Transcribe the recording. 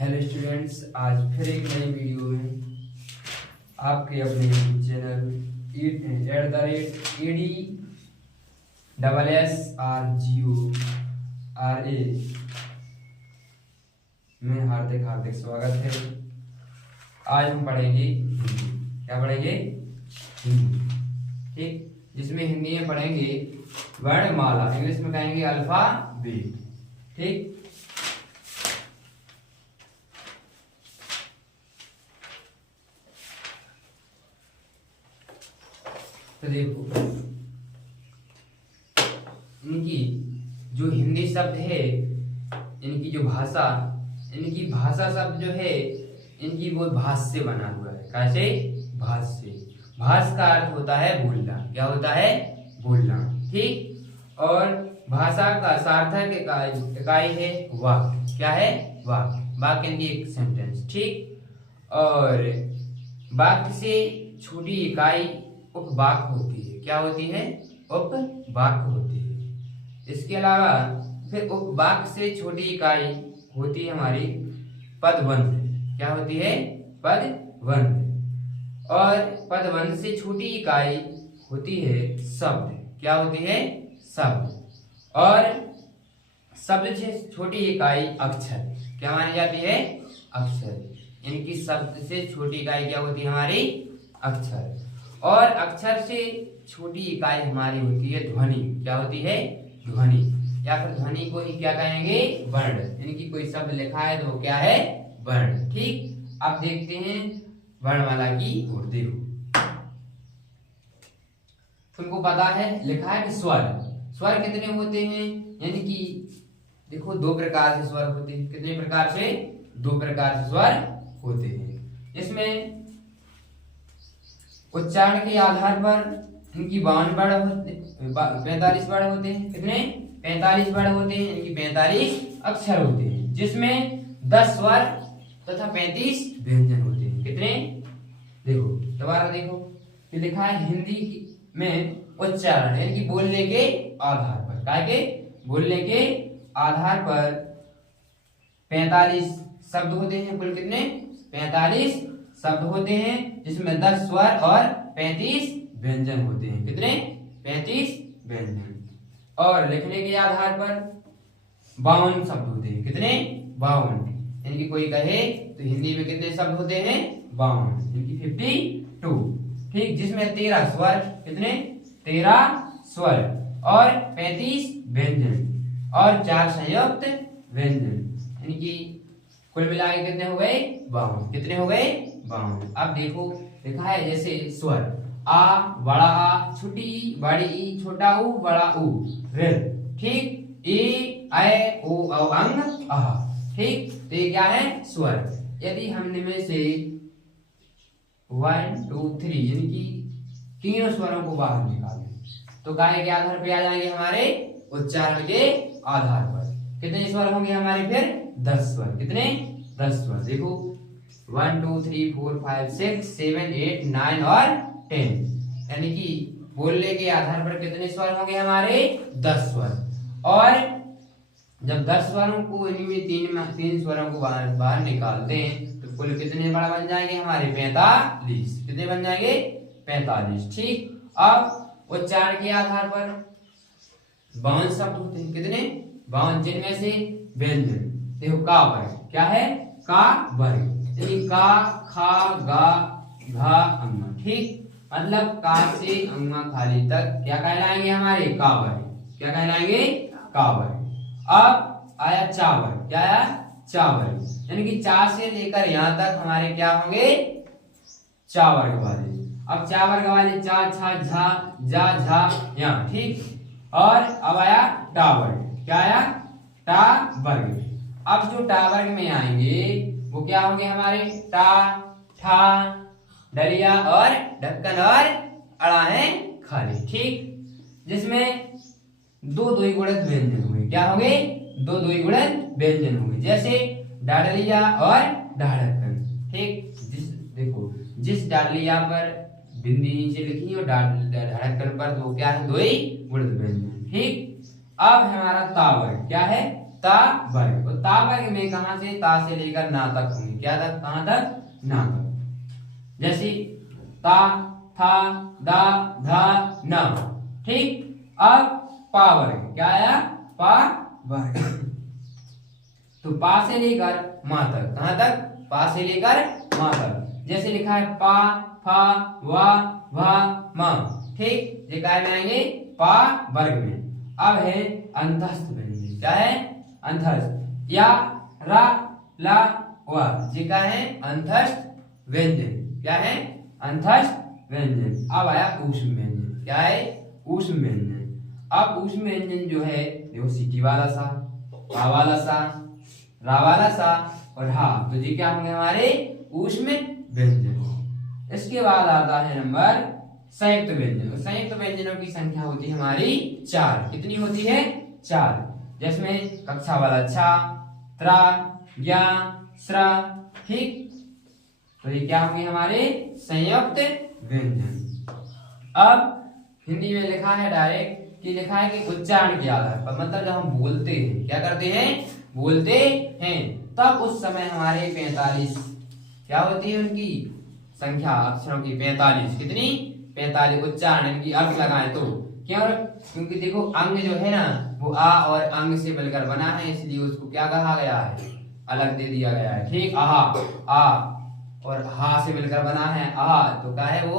Hello students, आज फिर एक नई वीडियो में आपके अपने यूट्यूब चैनल ADSSRGORA में हार्दिक हार्दिक स्वागत है। आज हम पढ़ेंगे हिंदी। क्या पढ़ेंगे? हिंदी। ठीक, जिसमें हिंदी में पढ़ेंगे वर्णमाला, इंग्लिश में कहेंगे अल्फाबेट। ठीक, तो देखो इनकी जो हिंदी शब्द है, इनकी जो भाषा, इनकी भाषा शब्द जो है इनकी वो भाष से बना हुआ है। कैसे? भाष से। भाष का अर्थ होता है बोलना। क्या होता है? बोलना। ठीक, और भाषा का सार्थक इकाई है वाक्य। क्या है? वाक्य। वाक्य की एक सेंटेंस। ठीक, और वाक्य से छोटी इकाई उपवाक्य होती है। क्या होती है? उपवाक्य होती है। इसके अलावा फिर उपवाक्य से छोटी इकाई होती है हमारी पदबंध। क्या होती है? पदबंध। और पदबंध से छोटी इकाई होती है शब्द। क्या होती है? शब्द। और शब्द से छोटी इकाई अक्षर। क्या मानी जाती है? अक्षर। इनकी शब्द से छोटी इकाई क्या होती है? हमारी अक्षर। और अक्षर से छोटी इकाई हमारी होती है ध्वनि। क्या होती है? ध्वनि। या फिर ध्वनि को ही क्या कहेंगे? वर्ण। इनकी कोई शब्द लिखा है तो क्या है? वर्ण। ठीक, अब देखते हैं वर्णमाला की ओर। देखो, तुमको पता है लिखा है कि स्वर। स्वर कितने होते हैं? यानी कि देखो, दो प्रकार से स्वर होते हैं। कितने प्रकार से? दो प्रकार से स्वर होते हैं। इसमें उच्चारण के आधार पर इनकी 52 वर्ण होते, 45 वर्ण होते हैं। कितने? 45 वर्ण होते हैं। इनकी 45 अक्षर होते हैं, जिसमें 10 स्वर तथा 35 व्यंजन होते हैं। कितने? देखो, दोबारा देखो कि लिखा है हिंदी में उच्चारण, यानी कि बोलने के आधार पर। क्या के? बोलने के आधार पर 45 शब्द होते हैं। कुल कितने? 45 शब्द होते हैं, जिसमें 10 स्वर और 35 व्यंजन होते हैं। कितने? 35 व्यंजन। और लिखने के आधार पर 52 शब्द होते हैं। कितने? 52। इनकी कोई कहे तो हिंदी में कितने शब्द होते हैं? 52। इनकी 52। ठीक, जिसमें 13 स्वर। कितने? 13 स्वर और 35 व्यंजन और 4 संयुक्त व्यंजन। इनकी कुल मिला के कितने हो गए? 52। कितने हो गए? 52। अब देखो लिखा है जैसे स्वर आ, बड़ा आ, छोटी बड़ी ई, छोटा ऊ, बड़ा ऊ, ऋ। ठीक, ए, ऐ, ओ, औ, अंग, अह। ठीक, तो ये क्या है? स्वर। यदि हम इनमें से 1 2 3 यानी कि तीनों स्वरों को बाहर निकालें तो काय के आधार पे आ जाएंगे? हमारे उच्चारण के आधार पर। कितने स्वर होंगे हमारे? फिर 10 स्वर। कितने? 10 स्वर। देखो 1 2 3 4 5 6 7 8 9 और 10, यानी कि बोलने के आधार पर कितने स्वर होंगे हमारे? 10 स्वर। और जब 10 स्वरों को इनमें तीन स्वरों को बाहर निकालते हैं तो कुल कितने बड़ा बन जाएंगे हमारे? 45। कितने बन जाएंगे? 45। ठीक, अब उच्चारण के आधार पर 52 शब्द होते हैं। कितने? 52, जिनमें से व्यंजन देखो का वर्ग। क्या है? का वर्ग। का, खा, गा, घा, अंगा। ठीक, मतलब का से अंगा खाली तक क्या कहलाएंगे हमारे? का वर्ग। क्या कहलाएंगे? का वर्ग। अब आया चा वर्ग। क्या आया? चा वर्ग, यानी कि चा से लेकर यहां तक हमारे क्या होंगे? चा वर्ग वाले। अब चा वर्ग वाले चा, छा, झा, जा, झा, या। ठीक, और अब आया टा वर्ग। क्या आया? टा वर्ग। अब जो टा वर्ग में आएंगे वो क्या होंगे हमारे? टा, ठा, डलिया और ढक्कन और अड़ा है खाली। ठीक, जिसमें दो द्विगुणित व्यंजन होंगे। क्या होंगे? दो द्विगुणित व्यंजन होंगे, जैसे डाडलिया और ढाढ़कन। ठीक, देखो जिस डाडलिया पर बिंदी नीचे लिखी और ढाढ़कन पर तो क्या है? द्विगुणित व्यंजन। ठीक, अब हमारा ता वर्ग। क्या है? ता वर्ग। तो ता वर्ग में कहां से, ता से लेकर ना तक होंगे, क्या तक, कहां तक, ना तक। जैसे ता, था, दा, धा, न, ठीक। अब पा वर्ग, क्या आया, पा वर्ग। तो पा से लेकर मां तक, कहां तक, पा से लेकर मां तक। जैसे लिखा है पा, फा, वा, भा, म, ठीक। ये काय में आएंगे, पा वर्ग में। अब है अंतस्थ व्यंजन, क्या है, अंतस्थ, या, रा, ला, वा, ये क्या है, अंतस्थ व्यंजन, क्या है, अंतस्थ व्यंजन। अब आया ऊष्म व्यंजन, क्या है, ऊष्म व्यंजन। अब ऊष्म व्यंजन जो है देखो, सीटी वाला सा, पा वाला सा, रा वाला सा और हा, तो ये क्या होंगे हमारे ऊष्म व्यंजन। इसके बाद आता है नंबर संयुक्त व्यंजन। संयुक्त व्यंजनों की संख्या होती है हमारी 4। कितनी होती है, 4। जिसमें कक्षा वाला छा, त्रा, ज्ञा, श्रा, ठीक। तो ये क्या होंगे हमारे संयुक्त व्यंजन। अब हिंदी में लिखा है डायरेक्ट कि लिखा है कि उच्चारण के आधार पर, मतलब जब हम बोलते हैं, क्या करते हैं, बोलते हैं, तब उस समय हमारे 45 क्या होती है उनकी संख्या अक्षरों की, 45। कितनी, 45 उच्चारण, इनकी अर्थ लगाएं तो क्यों, क्योंकि देखो अंग जो है ना वो आ और अंग से मिलकर बना है, इसलिए उसको क्या कहा गया है, अलग दे दिया गया है, ठीक। आहा, आ और हा से मिलकर बना है आ, तो क्या है वो